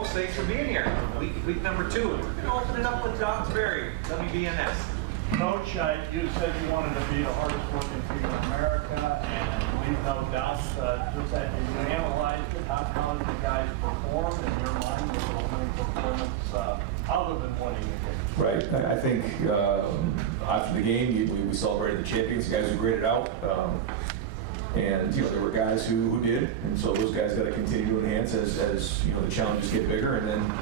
folks. Thanks for being here. Week number 2. We're going to open it up with Dobbs Berry, WBNS. Coach, you said you wanted to be the hardest working team in America, and leave no doubt. Just that you analyzed it, how did the guys perform in your mind with the winning performance other than winning the game? Right. I think after the game, we celebrated the champions. The guys who graded out. And there were guys who did, and so those guys got to continue to enhance as the challenges get bigger. And then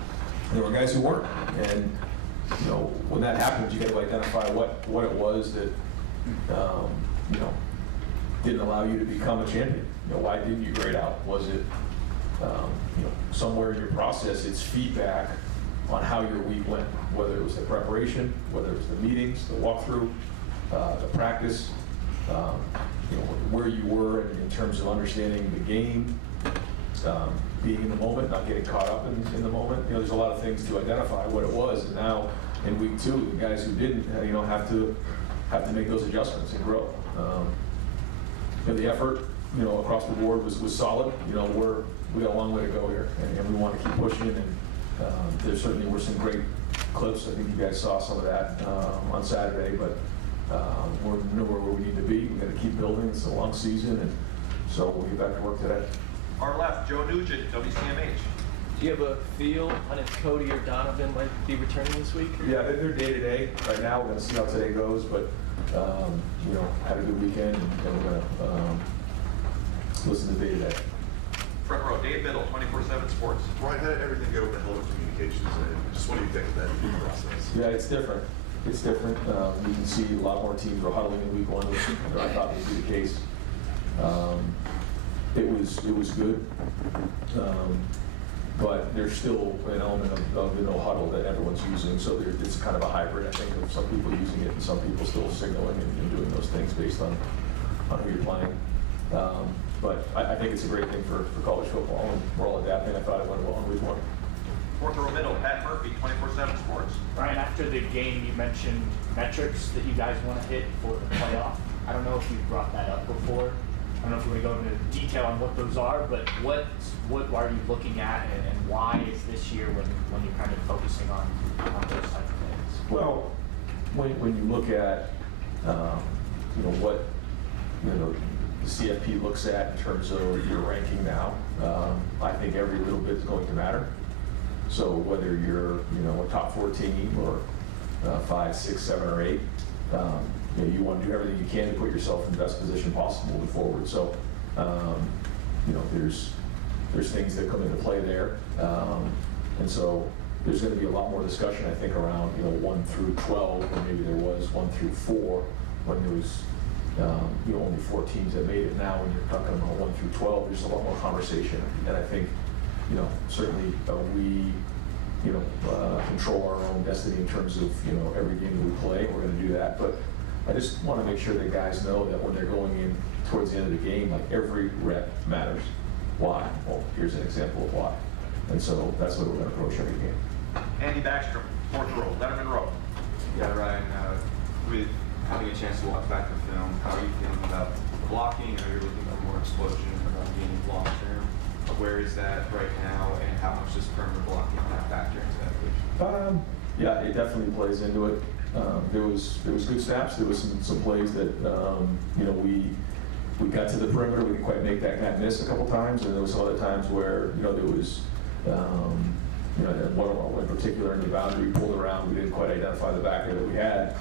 there were guys who weren't. And when that happens, you got to identify what it was that didn't allow you to become a champion. Why didn't you grade out? Was it somewhere in your process? It's feedback on how your week went, whether it was the preparation, whether it was the meetings, the walkthrough, the practice. Where you were in terms of understanding the game, being in the moment, not getting caught up in the moment. There's a lot of things to identify what it was. And now in week 2, the guys who didn't, have to make those adjustments and grow. The effort, across the board was solid. We got a long way to go here, and we want to keep pushing. And there certainly were some great clips. I think you guys saw some of that on Saturday, but. We're nowhere where we need to be. We've got to keep building. It's a long season, and so we'll get back to work today. Our left, Joe Nugent, WCMH. Do you have a feel on if Cody or Donovan might be returning this week? Yeah, they're day-to-day right now. We're going to see how today goes, but had a good weekend, and we're going to listen to day-to-day. Front row, Dave Biddle, 24/7 Sports. Ryan, how did everything go with the hell of communications? And just what do you think of that process? Yeah, it's different. It's different. You can see a lot more teams were huddling in week 1, which I thought would be the case. It was good, but there's still an element of the no huddle that everyone's using. So it's kind of a hybrid, I think, of some people using it and some people still signaling and doing those things based on who you're playing. But I think it's a great thing for college football, and we're all adapting. I thought it went well in week 1. Fourth row middle, Pat Murphy, 24/7 Sports. Ryan, after the game, you mentioned metrics that you guys want to hit for the playoff. I don't know if you've brought that up before. I don't know if you want to go into detail on what those are, but what are you looking at, and why is this year when you're kind of focusing on those type of things? Well, when you look at what the CFP looks at in terms of your ranking now, I think every little bit is going to matter. So whether you're a top 4 team or 5, 6, 7, or 8, you want to do everything you can to put yourself in the best position possible moving forward. So there's things that come into play there, and so there's going to be a lot more discussion, I think, around 1 through 12, or maybe there was 1 through 4 when there was only 4 teams that made it. Now when you're talking about 1 through 12, there's a lot more conversation, and I think certainly we control our own destiny in terms of every game that we play. We're going to do that, but I just want to make sure that guys know that when they're going in towards the end of the game, every rep matters. Why? Well, here's an example of why. And so that's what we're going to approach every game. Andy Backstrom, fourth row, Letterman row. Yeah, Ryan, with having a chance to watch back the film, how are you feeling about blocking? Are you looking for more explosion around game long term? Where is that right now, and how much does perimeter blocking factor into that equation? Yeah, it definitely plays into it. There was good snaps. There was some plays that we got to the perimeter. We didn't quite make that guy miss a couple times, and there was some other times where there was one in particular in the boundary, we pulled around. We didn't quite identify the backer that we had.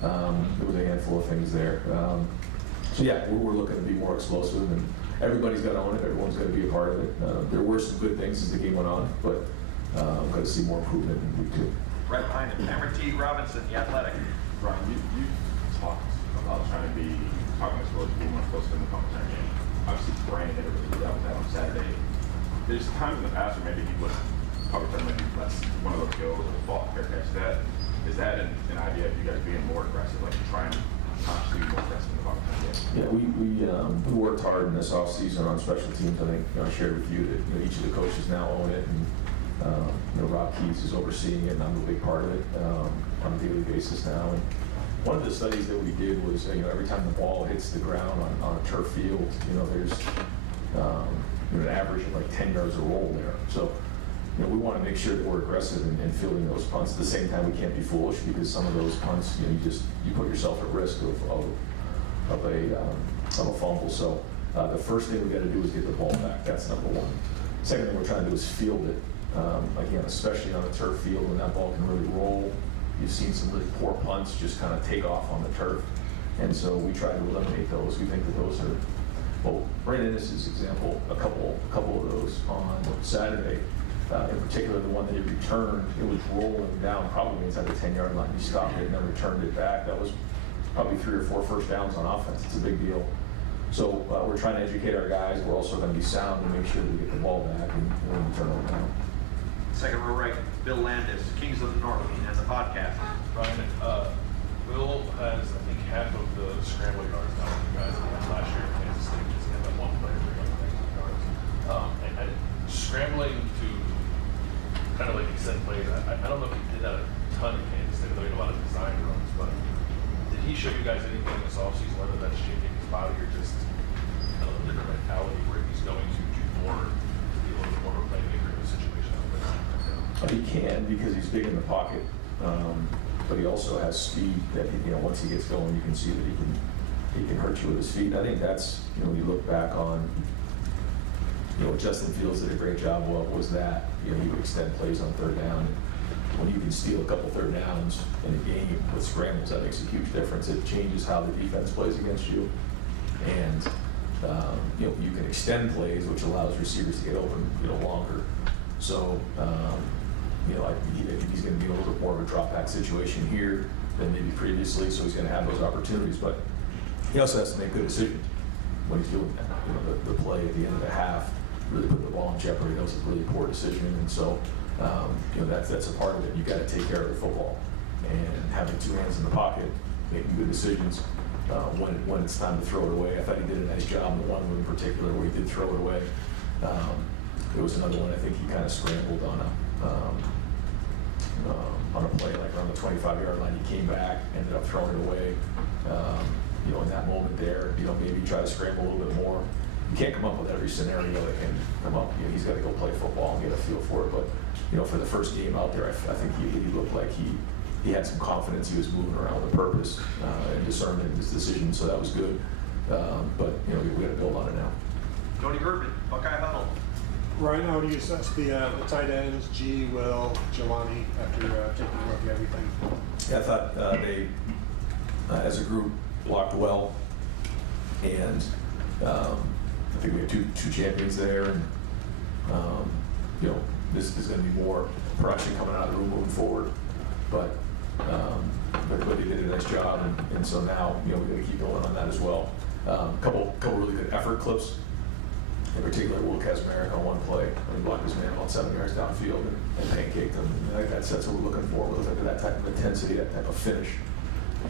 There was a handful of things there. So yeah, we're looking to be more explosive, and everybody's got to own it. Everyone's got to be a part of it. There were some good things as the game went on, but I'm going to see more improvement in week 2. Right behind him, Cameron T. Robinson, The Athletic. Ryan, you talked about trying to be talking as well as being more close to the competition game. Obviously, Brandon did a really good job with that on Saturday. There's times in the past where maybe he would probably try to maybe let one of those go or fall fair catch that. Is that an idea of you guys being more aggressive, like trying to consciously be more aggressive in the competition? Yeah, we worked hard in this offseason on special teams. I think I shared with you that each of the coaches now own it, and Rob Keys is overseeing it, and I'm a big part of it on a daily basis now. And one of the studies that we did was every time the ball hits the ground on a turf field, there's an average of like 10 yards of roll there. So we want to make sure that we're aggressive in fielding those punts. At the same time, we can't be foolish because some of those punts, you put yourself at risk of a fumble. So the first thing we got to do is get the ball back. That's number one. Second thing we're trying to do is field it. Again, especially on a turf field when that ball can really roll. You've seen some really poor punts just kind of take off on the turf. And so we try to eliminate those. We think that those are, well, Brandon Ennis's example, a couple of those on Saturday. In particular, the one that he returned, it was rolling down probably inside the 10-yard line. He stopped it and then returned it back. That was probably 3 or 4 first downs on offense. It's a big deal. So we're trying to educate our guys. We're also going to be sound to make sure we get the ball back and when we turn it down. Second row right, Bill Landis, Kings of the North, and the podcast. Ryan, Bill has, I think, half of the scramble yards now with you guys last year at Kansas State. Just had that one player bring up 100 yards. And scrambling to kind of like extend plays, I don't know if he did that a ton in Kansas State. I know he had a lot of design runs, but did he show you guys anything this offseason, whether that's changing his body or just a little different mentality where he's going to do more to be a little bit more of a playmaker in a situation like this? He can because he's big in the pocket, but he also has speed that once he gets going, you can see that he can hurt you with his feet. I think that's when you look back on what Justin Fields did a great job of was that he would extend plays on third down. When you can steal a couple third downs in a game with scrambles, that makes a huge difference. It changes how the defense plays against you, and you can extend plays, which allows receivers to get open longer. So. I think he's going to be a little bit more of a drop back situation here than maybe previously, so he's going to have those opportunities. But he also has to make good decisions when he's doing that. The play at the end of the half really put the ball in jeopardy. That was a really poor decision, and so that's a part of it. You've got to take care of the football and having 2 hands in the pocket, making good decisions when it's time to throw it away. I thought he did a nice job. The one in particular where he did throw it away. There was another one I think he kind of scrambled on a play like around the 25-yard line. He came back, ended up throwing it away. In that moment there, maybe try to scramble a little bit more. You can't come up with every scenario that can come up. He's got to go play football and get a feel for it. But for the first game out there, I think he looked like he had some confidence. He was moving around with purpose and discernment in his decisions, so that was good. But we got to build on it now. Tony Urban, Buckeye Huddle. Ryan, how do you assess the tight ends, G, Will, Jelani, after taking a look at everything? Yeah, I thought they, as a group, blocked well, and I think we have two champions there, and this is going to be more production coming out of the room moving forward, but they did a nice job, and so now we got to keep going on that as well. Couple really good effort clips. In particular, Will Kazmarek on one play, when he blocked his man about 7 yards downfield and pancaked him. And I think that's what we're looking for. We're looking for that type of intensity, that type of finish.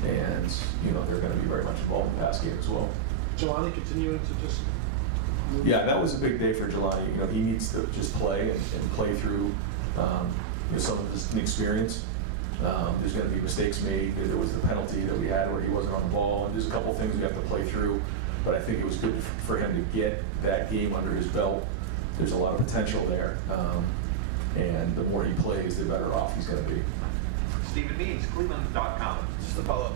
And, they're going to be very much involved in the pass game as well. Jelani continuing to just move? Yeah, that was a big day for Jelani. He needs to just play and play through some of his inexperience. There's going to be mistakes made. There was the penalty that we had where he wasn't on the ball. And there's a couple things we have to play through. But I think it was good for him to get that game under his belt. There's a lot of potential there. And the more he plays, the better off he's going to be. Stephen Means, Cleveland.com. Just to follow up,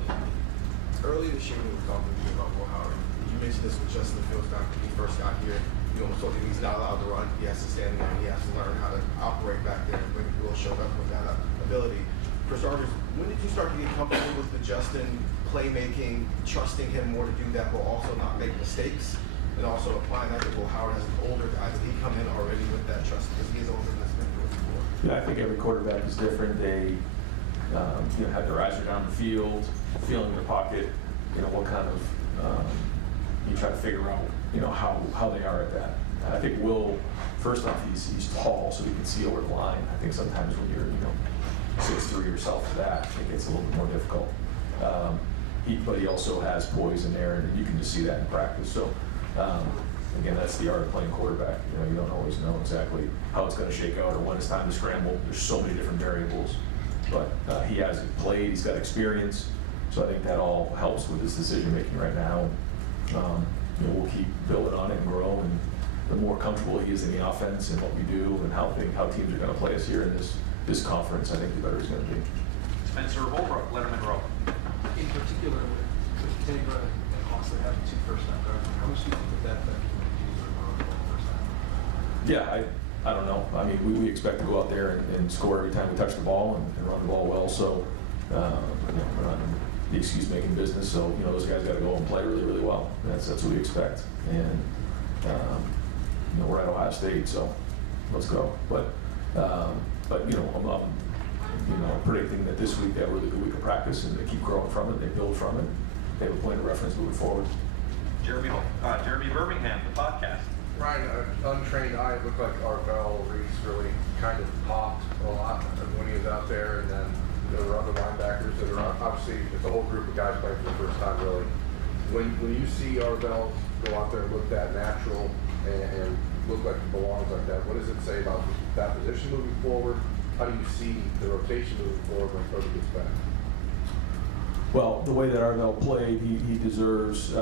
earlier this year when we were talking to you about Will Howard, you mentioned this with Justin Fields back when he first got here. You almost told him he's not allowed to run. He has to stand there. He has to learn how to operate back there. And when Will showed up with that ability. For starters, when did you start to get comfortable with the Justin playmaking, trusting him more to do that, but also not make mistakes, and also applying that to Will Howard as an older guy? Did he come in already with that trust because he's older than that's been through before? Yeah, I think every quarterback is different. They have their eyes down the field, feeling the pocket. What kind of you try to figure out how they are at that. I think Will, first off, he's tall, so he can see over the line. I think sometimes when you're 6'3" or south of that, it gets a little bit more difficult. But he also has poise in there, and you can just see that in practice. So, again, that's the art of playing quarterback. You don't always know exactly how it's going to shake out or when it's time to scramble. There's so many different variables. But he has played, he's got experience. So I think that all helps with his decision making right now. We'll keep building on it and grow, and the more comfortable he is in the offense and what we do and how teams are going to play us here in this conference, I think the better he's going to be. Spencer Holbrook, Letterman Row. In particular, with Tegra and also having 2 first-time guards, how much do you think that factors into your first time? Yeah, I don't know. I mean, we expect to go out there and score every time we touch the ball and run the ball well. So, we're not in the excuse-making business. So, those guys got to go and play really, really well. That's what we expect. And we're at Ohio State, so let's go. But I'm predicting that this week they have a really good week of practice and they keep growing from it. They build from it. They have a point of reference moving forward. Jeremy Birmingham, the podcast. Ryan, untrained eye, it looked like Arvell Reese really kind of popped a lot when he was out there, and then there were other linebackers that are obviously it's a whole group of guys playing for the first time really. When you see Arvell go out there and look that natural and look like he belongs like that, what does it say about that position moving forward? How do you see the rotation moving forward when Cody gets back? Well, the way that Arvell played, he deserves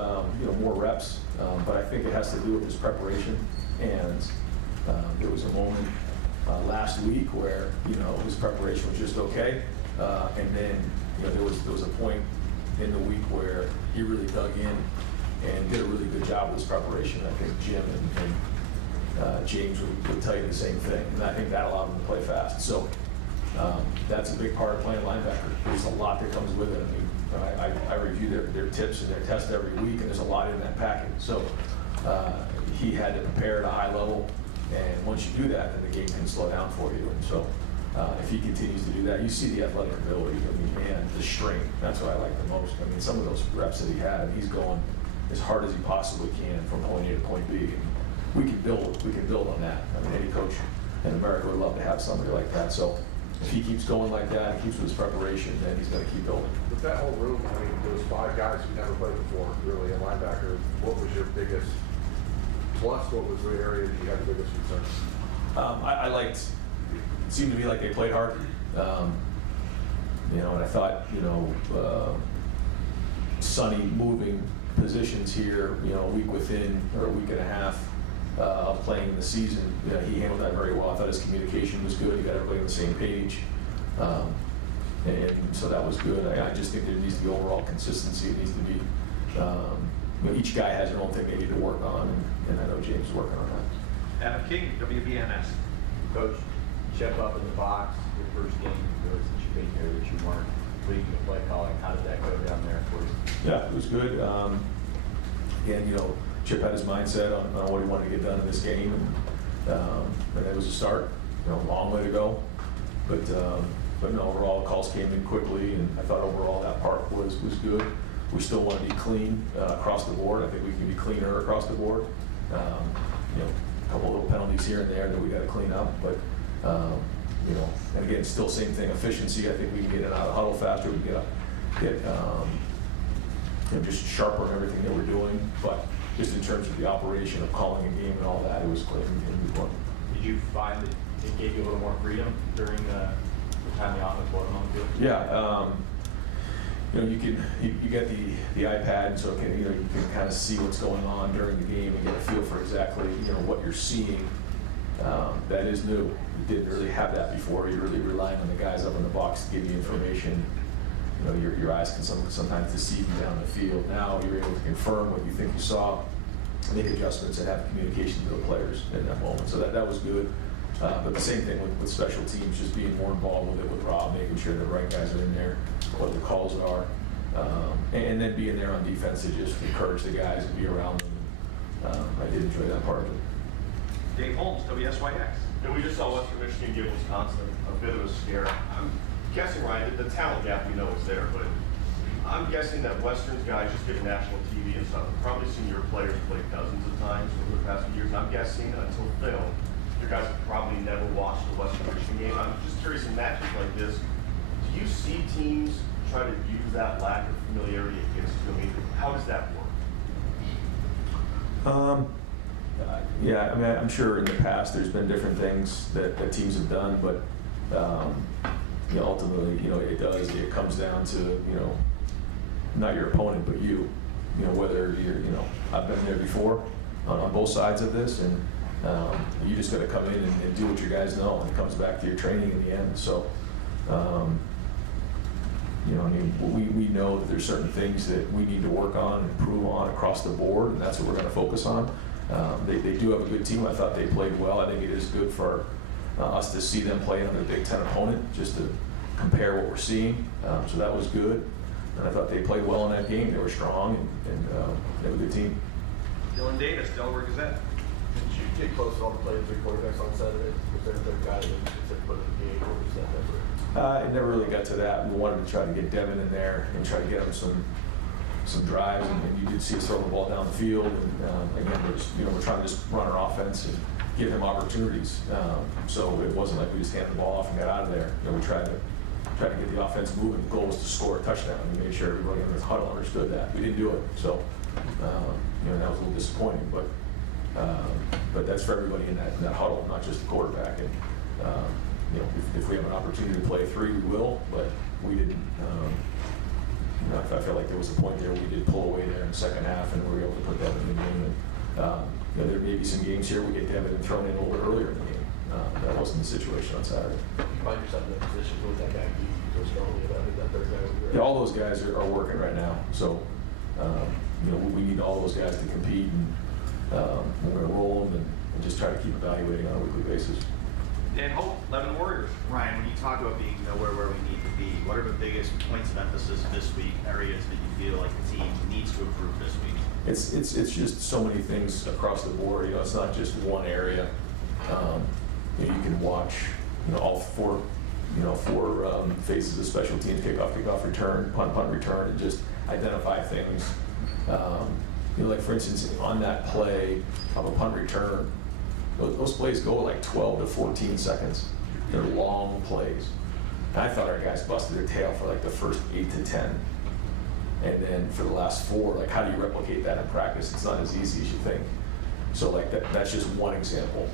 more reps, but I think it has to do with his preparation. And there was a moment last week where his preparation was just okay, and then there was a point in the week where he really dug in and did a really good job with his preparation. I think Jim and James would tell you the same thing, and I think that allowed him to play fast. So that's a big part of playing linebacker. There's a lot that comes with it. I mean, I review their tips and their tests every week, and there's a lot in that packet. So he had to prepare at a high level, and once you do that, then the game can slow down for you. And so if he continues to do that, you see the athletic ability. I mean, man, the strength. That's what I like the most. I mean, some of those reps that he had, he's going as hard as he possibly can from point A to point B. And we can build on that. I mean, any coach in America would love to have somebody like that. So if he keeps going like that and keeps with his preparation, then he's going to keep building. With that whole room, I mean, there was 5 guys who never played before, really, a linebacker. What was your biggest plus? What was the area that you had the biggest concern? I liked. It seemed to me like they played hard. And I thought, Sonny moving positions here, a week within or a week and a half of playing in the season, he handled that very well. I thought his communication was good. He got everybody on the same page. And so that was good. I just think there needs to be overall consistency. It needs to be, each guy has their own thing they need to work on, and I know James is working on that. Adam King, WBNS. Coach, check up in the box, your first game since you've been here that you weren't leading the play calling. How did that go down there for you? Yeah, it was good. Again, Chip had his mindset on what he wanted to get done in this game, and it was a start. A long way to go, but no, overall the calls came in quickly, and I thought overall that part was good. We still want to be clean across the board. I think we can be cleaner across the board. A couple little penalties here and there that we got to clean up, but and again, still same thing, efficiency. I think we can get it out of the huddle faster. We can get just sharper in everything that we're doing, but just in terms of the operation of calling a game and all that, it was clear and we won. Did you find that it gave you a little more freedom during the time the offense wasn't on the field? Yeah, you get the iPad, and so you can kind of see what's going on during the game and get a feel for exactly what you're seeing. That is new. You didn't really have that before. You're really relying on the guys up in the box to give you information. Your eyes can sometimes deceive you down the field. Now you're able to confirm what you think you saw, make adjustments, and have communication to the players in that moment. So that was good. But the same thing with special teams, just being more involved with it with Rob, making sure the right guys are in there, what the calls are, and then being there on defense to just encourage the guys and be around them. I did enjoy that part of it. Dave Holmes, WSYX. And we just saw Western Michigan give Wisconsin a bit of a scare. I'm guessing, Ryan, the talent gap we know is there, but I'm guessing that Western's guys just get national TV and stuff. We've probably seen your players play dozens of times over the past few years, and I'm guessing until film, your guys have probably never watched the Western Michigan game. I'm just curious, in matches like this, do you see teams try to use that lack of familiarity against you? I mean, how does that work? Yeah, I mean, I'm sure in the past there's been different things that teams have done, but ultimately, it comes down to, not your opponent, but you. Whether you're, I've been there before on both sides of this, and You just got to come in and do what your guys know, and it comes back to your training in the end. So, you know, I mean, we know that there's certain things that we need to work on and improve on across the board, and that's what we're going to focus on. They do have a good team. I thought they played well. I think it is good for us to see them play another Big Ten opponent, just to compare what we're seeing. So that was good. And I thought they played well in that game. They were strong, and they have a good team. Dylan Davis, Delaware Gazette. Did you get close to all the playing three quarterbacks on Saturday? Was there a third guy that said put in the game, or was that never? It never really got to that. We wanted to try to get Devin in there and try to get him some drives, and you did see us throw the ball down the field. And again, we're trying to just run our offense and give him opportunities. So it wasn't like we just handed the ball off and got out of there. We tried to get the offense moving. The goal was to score a touchdown. We made sure everybody in the huddle understood that. We didn't do it, so that was a little disappointing. But that's for everybody in that huddle, not just the quarterback. And if we have an opportunity to play three, we will. But we didn't. I felt like there was a point there we did pull away there in the second half, and we were able to put that in the game. And there may be some games here we get Devin thrown in a little bit earlier in the game. That wasn't the situation on Saturday. You find yourself in that position with that guy, you feel strongly about it, that third guy would be great. Yeah, all those guys are working right now. So, we need all those guys to compete, and we're going to roll them and just try to keep evaluating on a weekly basis. Dan Hope, Lebanon Warriors. Ryan, when you talk about being nowhere where we need to be, what are the biggest points of emphasis this week, areas that you feel like the team needs to improve this week? It's just so many things across the board. It's not just one area. You can watch, all four phases of special teams: kickoff, return, punt, return, and just identify things. Like for instance, on that play of a punt return, those plays go like 12 to 14 seconds. They're long plays. And I thought our guys busted their tail for like the first 8 to 10. And then for the last 4, like, how do you replicate that in practice? It's not as easy as you think. So like that's just one example.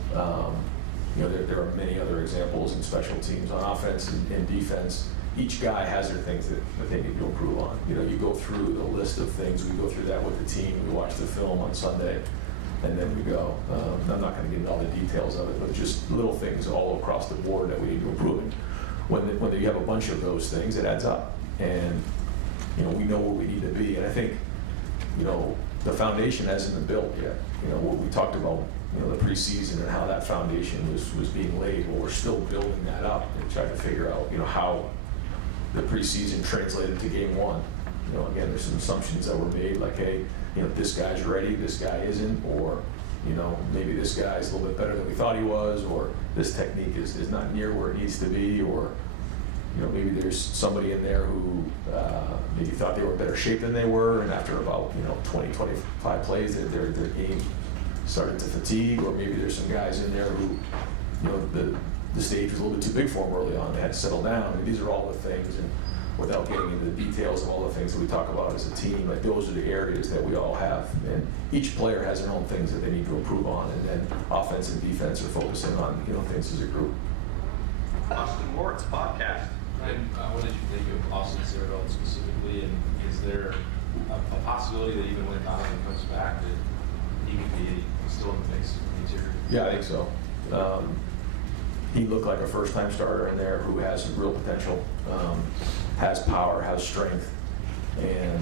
There are many other examples in special teams on offense and defense. Each guy has their things that they need to improve on. You go through the list of things. We go through that with the team. We watch the film on Sunday, and then we go. I'm not going to get into all the details of it, but just little things all across the board that we need to improve. And when you have a bunch of those things, it adds up. And we know where we need to be. And I think, the foundation hasn't been built yet. What we talked about, the preseason and how that foundation was being laid. Well, we're still building that up and trying to figure out, how the preseason translated to game one. Again, there's some assumptions that were made, like, hey, this guy's ready, this guy isn't, or, maybe this guy's a little bit better than we thought he was, or this technique is not near where it needs to be, or, maybe there's somebody in there who maybe thought they were in better shape than they were, and after about 20, 25 plays, their game started to fatigue, or maybe there's some guys in there who the stage was a little bit too big for them early on. They had to settle down. I mean, these are all the things, and without getting into the details of all the things that we talk about as a team, like those are the areas that we all have, and each player has their own things that they need to improve on, and then offense and defense are focusing on things as a group. Austin Moritz podcast. Ryan, what did you think of Austin Cyril specifically, and is there a possibility that even when Donovan comes back that he could be still in the mix in the interior? Yeah, I think so. He looked like a first-time starter in there who has some real potential, has power, has strength, and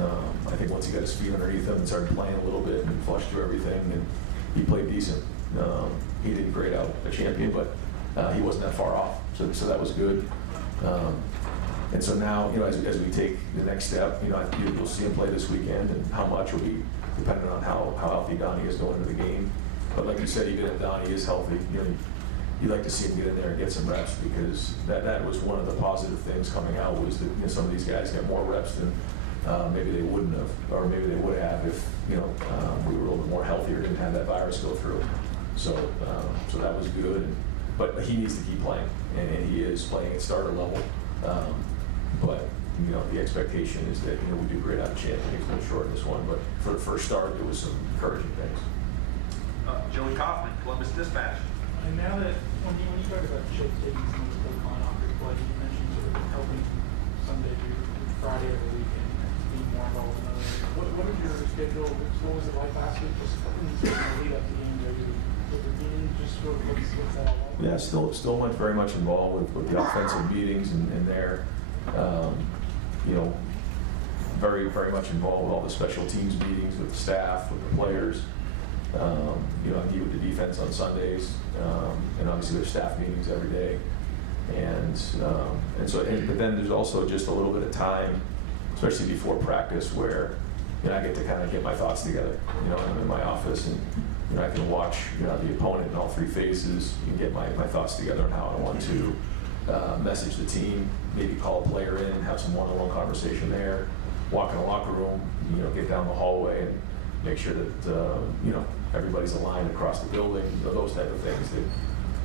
I think once he got his feet underneath him and started playing a little bit and flushed through everything, and he played decent. He didn't grade out a champion, but he wasn't that far off, so that was good. And so now, as we take the next step, you'll see him play this weekend, and how much will be dependent on how healthy Donnie is going into the game. But like you said, even if Donnie is healthy, you'd like to see him get in there and get some reps, because that was one of the positive things coming out, was that some of these guys got more reps than maybe they wouldn't have, or maybe they would have if we were a little bit more healthier, didn't have that virus go through. So that was good. But he needs to keep playing, and he is playing at starter level. But the expectation is that we do great out of champion. He's a little short in this one, but for the first start, there was some encouraging things. Joey Kaufman, Columbus Dispatch. And now that when you talk about Chip taking some of the on off your play, you mentioned sort of helping Sunday through Friday of the weekend and being more involved in other areas. What is your schedule? What was it like last week? Just in the lead up to games, are you with the meeting, just what's that all like? Yeah, still went very much involved with the offensive meetings and there. You know, very much involved with all the special teams meetings with the staff, with the players. You know, I meet with the defense on Sundays, and obviously there's staff meetings every day. And so, but then there's also just a little bit of time, especially before practice, where you know I get to kind of get my thoughts together. You know, I'm in my office and you know I can watch the opponent in all three phases and get my thoughts together on how I want to message the team. Maybe call a player in, have some one-on-one conversation there. Walk in the locker room, you know, get down the hallway and make sure that you know everybody's aligned across the building. You know, those type of things that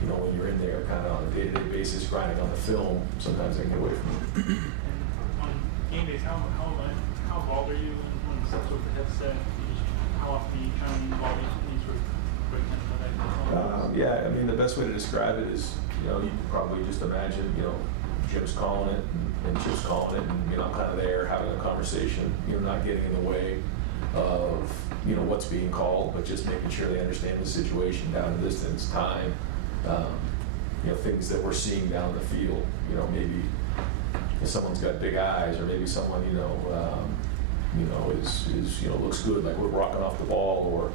you know when you're in there kind of on a day-to-day basis grinding on the film, sometimes they can get away from you. And on game days, how involved are you when sort of the headset? How often do you try and involve any sort of breakdown of that? Yeah, I mean the best way to describe it is you know you can probably just imagine you know Jim's calling it and Chip's calling it, and you know I'm kind of there having a conversation, you know, not getting in the way of you know what's being called, but just making sure they understand the situation, down the distance, time, you know, things that we're seeing down the field. You know, maybe if someone's got big eyes, or maybe someone you know is you know looks good, like we're rocking off the ball, or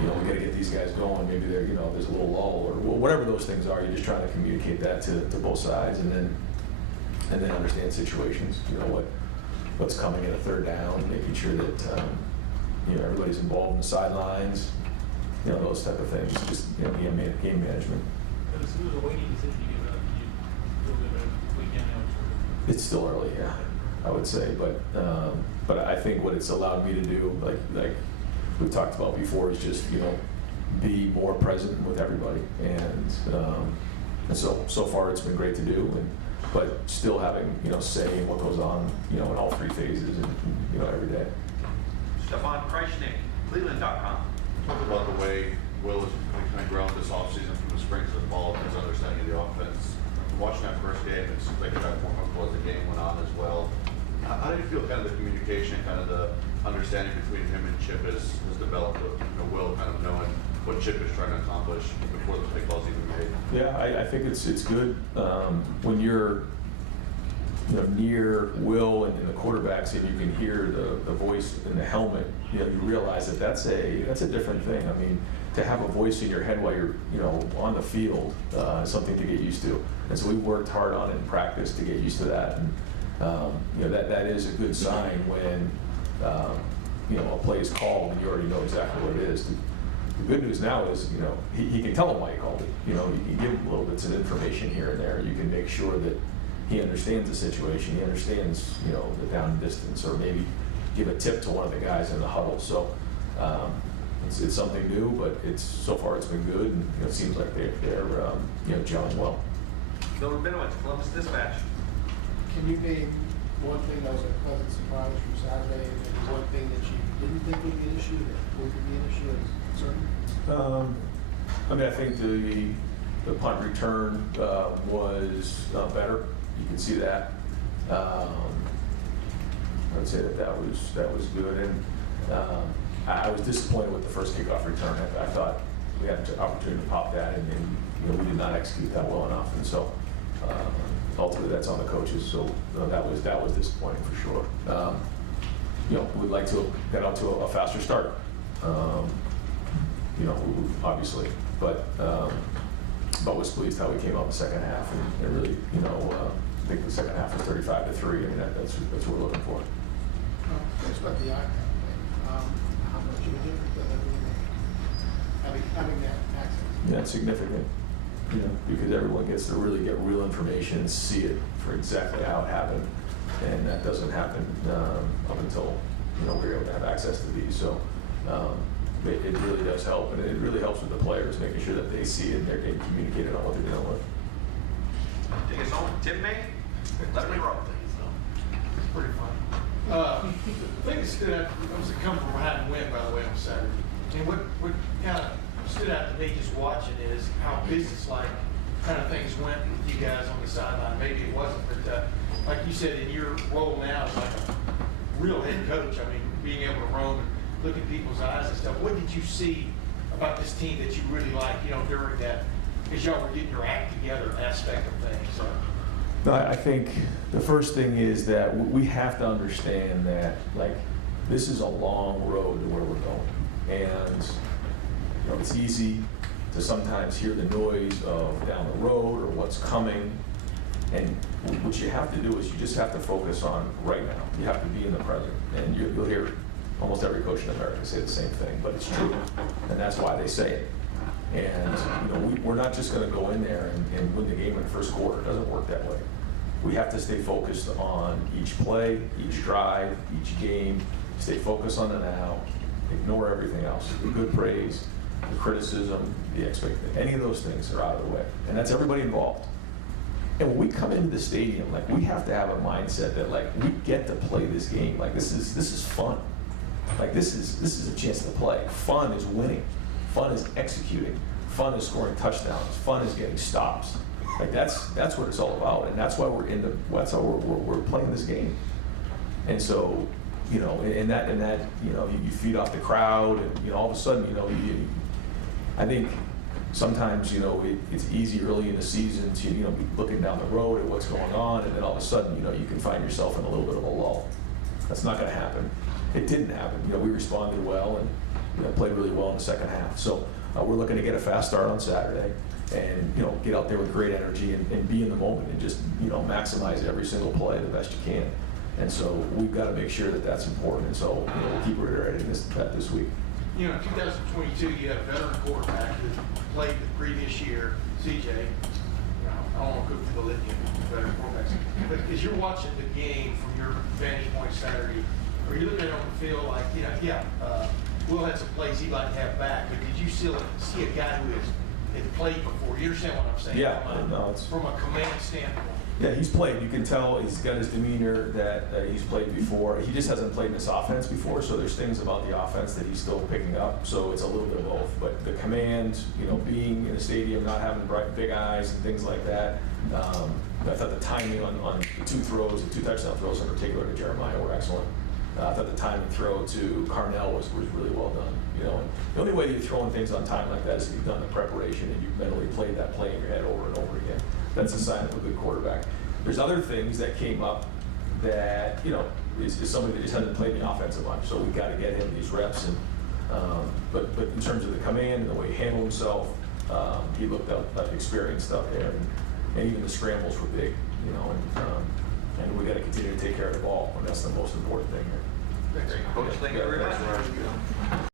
you know we got to get these guys going. Maybe they're you know there's a little lull, or whatever those things are. You're just trying to communicate that to both sides, and then understand situations. You know what's coming in a third down, making sure that you know everybody's involved in the sidelines. You know those type of things. Just you know game management. It was a weighty decision you feel good about weekend now. It's still early, yeah, I would say, but I think what it's allowed me to do, like we've talked about before, is just you know be more present with everybody, and so far it's been great to do, but still having you know say in what goes on you know in all three phases and you know every day. Stefan Kreisnick, Cleveland.com. Talk about the way Will has kind of grown this offseason from the spring to the fall, his understanding of the offense. Watching that first game, it seemed like it got more comfortable as the game went on as well. How do you feel kind of the communication, kind of the understanding between him and Chip has developed with you know, Will kind of knowing what Chip is trying to accomplish before the play calls even made? Yeah, I think it's good when you're you know near Will and the quarterbacks, and you can hear the voice in the helmet. You know, you realize that that's a different thing. I mean, to have a voice in your head while you're you know on the field is something to get used to. And so we worked hard on it in practice to get used to that. And you know that is a good sign when you know a play is called and you already know exactly what it is. The good news now is, you know, he can tell him why he called it. You know, you can give him little bits of information here and there. You can make sure that he understands the situation. He understands, you know, the down distance, or maybe give a tip to one of the guys in the huddle. So it's something new, but so far it's been good, and you know, it seems like they're you know gelling well. Bill Rabinowitz, Columbus Dispatch. Can you name one thing that was a pleasant surprise from Saturday, and maybe one thing that you didn't think would be an issue that would be an issue that is concerned? I mean, I think the punt return was better. You can see that. I would say that was good, and I was disappointed with the first kickoff return. I thought we had an opportunity to pop that, and you know, we did not execute that well enough, and so ultimately that's on the coaches. So that was disappointing for sure. You know, we'd like to get out to a faster start. You know, obviously, but was pleased how we came out in the second half, and really, you know, I think the second half was 35-3. I mean, that's what we're looking for. Thanks about the icon. How much of a difference does that really make? Having that access. Yeah, it's significant. You know, because everyone gets to really get real information and see it for exactly how it happened, and that doesn't happen up until you know we're able to have access to these. So. It really does help, and it really helps with the players, making sure that they see it and they're getting communicated on what they're dealing with. Take us home, Tim May. Let me roll. It's pretty fun. The thing that stood out, I was coming from behind and win, by the way, on Saturday. And what kind of stood out to me just watching is how business-like kind of things went with you guys on the sideline. Maybe it wasn't, but like you said, in your role now as like a real head coach, I mean, being able to roam and look at people's eyes and stuff. What did you see about this team that you really like, you know, during that, because y'all were getting your act together aspect of things, so. No, I think the first thing is that we have to understand that, like, this is a long road to where we're going. And, you know, it's easy to sometimes hear the noise of down the road or what's coming. And what you have to do is you just have to focus on right now. You have to be in the present. And you'll hear almost every coach in America say the same thing, but it's true. And that's why they say it. And, you know, we're not just going to go in there and win the game in the first quarter. It doesn't work that way. We have to stay focused on each play, each drive, each game. Stay focused on the now. Ignore everything else. The good praise, the criticism, the expectation. Any of those things are out of the way. And that's everybody involved. And when we come into the stadium, like, we have to have a mindset that, like, we get to play this game. Like, this is fun. Like, this is a chance to play. Fun is winning. Fun is executing. Fun is scoring touchdowns. Fun is getting stops. Like, that's what it's all about, and that's why that's how we're playing this game. And so, you know, and that you know, you feed off the crowd, and, you know, all of a sudden, you know, I think sometimes, you know, it's easy early in the season to, you know, be looking down the road at what's going on, and then all of a sudden, you know, you can find yourself in a little bit of a lull. That's not going to happen. It didn't happen. You know, we responded well and, you know, played really well in the second half. So we're looking to get a fast start on Saturday, and, you know, get out there with great energy and be in the moment and just, you know, maximize every single play the best you can. And so we've got to make sure that that's important. And so, you know, we'll keep reiterating that this week. You know, in 2022, you had a veteran quarterback that played the previous year, CJ. You know, I don't want to go through the litany of veteran quarterbacks, but as you're watching the game from your vantage point Saturday, are you looking at it on the field like, you know, Will had some plays he'd like to have back, but did you still see a guy who had played before? You understand what I'm saying? Yeah, From a command standpoint. Yeah, he's played. You can tell he's got his demeanor that he's played before. He just hasn't played in this offense before, so there's things about the offense that he's still picking up. So it's a little bit of both. But the command, you know, being in a stadium, not having big eyes and things like that. I thought the timing on the two touchdown throws in particular to Jeremiah were excellent. I thought the timing throw to Carnell was really well done. You know, and the only way that you're throwing things on time like that is if you've done the preparation and you've mentally played that play in your head over and over again. That's a sign of a good quarterback. There's other things that came up that, you know, is somebody that just hasn't played the offensive much, so we've got to get him these reps. And but in terms of the command and the way he handled himself, he looked experienced out there, and even the scrambles were big, you know. And we got to continue to take care of the ball, and that's the most important thing here. Coach, thank you very much.